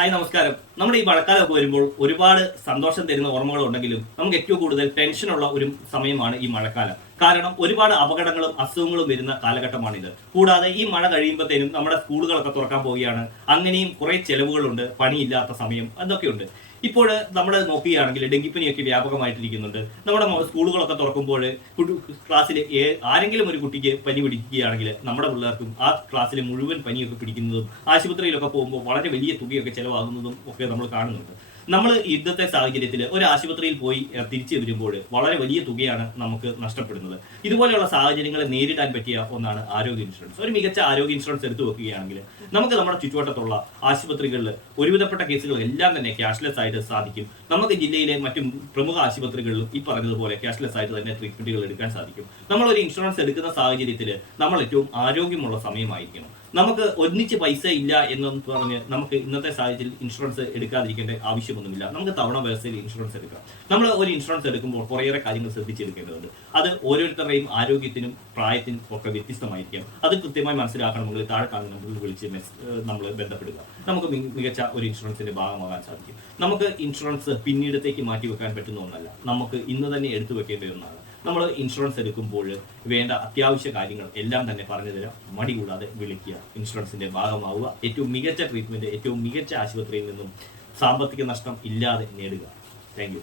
Hi നമസ്കാരം. നമ്മുടെ ഈ മഴക്കാലമൊക്കെ വരുമ്പോൾ ഒരുപാട് സന്തോഷം തരുന്ന ഓർമ്മകളുണ്ടെങ്കിലും നമുക്ക് ഏറ്റവും കൂടുതൽ ടെൻഷനുള്ള ഒരു സമയമാണ് ഈ മഴക്കാലം. കാരണം ഒരുപാട് അപകടങ്ങളും അസുഖങ്ങളും വരുന്ന കാലഘട്ടമാണിത്. കൂടാതെ ഈ മഴ കഴിയുമ്പോഴത്തേനും നമ്മുടെ സ്കൂളുകളൊക്കെ തുറക്കാൻ പോവുകയാണ്. അങ്ങനെയും കുറെ ചെലവുകളുണ്ട്, പണിയില്ലാത്ത സമയം അതൊക്കെയുണ്ട്. ഇപ്പോൾ നമ്മൾ നോക്കുകയാണെങ്കിൽ ഡെങ്കിപ്പനിയൊക്കെ വ്യാപകമായിട്ടിരിക്കുന്നുണ്ട്. നമ്മുടെ സ്കൂളുകളൊക്കെ തുറക്കുമ്പോൾ ക്ലാസ്സിൽ ആരെങ്കിലും ഒരു കുട്ടിക്ക് പനി പിടിക്കുകയാണെങ്കിൽ നമ്മുടെ പിള്ളേർക്കും ആ ക്ലാസ്സിലെ മുഴുവൻ പനിയൊക്കെ പിടിക്കുന്നതും ആശുപത്രിയിലൊക്കെ പോകുമ്പോൾ വളരെ വലിയ തുകയൊക്കെ ചെലവാകുന്നതും ഒക്കെ നമ്മൾ കാണുന്നുണ്ട്. നമ്മൾ ഇന്നത്തെ സാഹചര്യത്തിൽ ഒരു ആശുപത്രിയിൽ പോയി തിരിച്ചു വരുമ്പോൾ വളരെ വലിയ തുകയാണ് നമുക്ക് നഷ്ടപ്പെടുന്നത്. ഇതുപോലെയുള്ള സാഹചര്യങ്ങളെ നേരിടാൻ പറ്റിയ ഒന്നാണ് ആരോഗ്യ ഇൻഷുറൻസ്. ഒരു മികച്ച ആരോഗ്യ ഇൻഷുറൻസ് എടുത്തു വെക്കുകയാണെങ്കിൽ നമുക്ക് നമ്മുടെ ചുറ്റുവട്ടത്തുള്ള ആശുപത്രികളിൽ ഒരുവിധപ്പെട്ട കേസുകൾ എല്ലാം തന്നെ ക്യാഷ്ലെസ് ആയിട്ട് സാധിക്കും. നമുക്ക് ജില്ലയിലെ മറ്റു പ്രമുഖ ആശുപത്രികളിലും ഈ പറഞ്ഞതുപോലെ ക്യാഷ്ലെസ് ആയിട്ട് തന്നെ ട്രീറ്റ്മെന്റുകൾ എടുക്കാൻ സാധിക്കും. നമ്മൾ ഒരു ഇൻഷുറൻസ് എടുക്കുന്ന സാഹചര്യത്തിൽ നമ്മൾ ഏറ്റവും ആരോഗ്യമുള്ള സമയമായിരിക്കണം. നമുക്ക് ഒന്നിച്ച് പൈസ ഇല്ല എന്നെന്ന് പറഞ്ഞ് നമുക്ക് ഇന്നത്തെ സാഹചര്യത്തിൽ ഇൻഷുറൻസ് എടുക്കാതിരിക്കേണ്ട ആവശ്യമൊന്നുമില്ല. നമുക്ക് തവണ വ്യവസ്ഥയിൽ ഇൻഷുറൻസ് എടുക്കാം. നമ്മൾ ഒരു ഇൻഷുറൻസ് എടുക്കുമ്പോൾ കുറേയേറെ കാര്യങ്ങൾ ശ്രദ്ധിച്ചെടുക്കേണ്ടതുണ്ട്. അത് ഓരോരുത്തരുടെയും ആരോഗ്യത്തിനും പ്രായത്തിനും ഒക്കെ വ്യത്യസ്തമായിരിക്കാം. അത് കൃത്യമായി മനസ്സിലാക്കണമെങ്കിൽ താഴെ കാണുന്ന നമ്പറിൽ വിളിച്ച് നമ്മൾ ബന്ധപ്പെടുക. നമുക്ക് മികച്ച ഒരു ഇൻഷുറൻസിന്റെ ഭാഗമാകാൻ സാധിക്കും. നമുക്ക് ഇൻഷുറൻസ് പിന്നീടത്തേക്ക് മാറ്റിവെക്കാൻ പറ്റുന്ന ഒന്നല്ല, നമുക്ക് ഇന്ന് തന്നെ എടുത്തു വെക്കേണ്ട ഒന്നാണ്. നമ്മൾ ഇൻഷുറൻസ് എടുക്കുമ്പോൾ വേണ്ട അത്യാവശ്യ കാര്യങ്ങൾ എല്ലാം തന്നെ പറഞ്ഞു തരാം. മടി കൂടാതെ വിളിക്കുക, ഇൻഷുറൻസിന്റെ ഭാഗമാവുക. ഏറ്റവും മികച്ച ട്രീറ്റ്മെന്റ് ഏറ്റവും മികച്ച ആശുപത്രിയിൽ നിന്നും സാമ്പത്തിക നഷ്ടം ഇല്ലാതെ നേടുക. Thank you.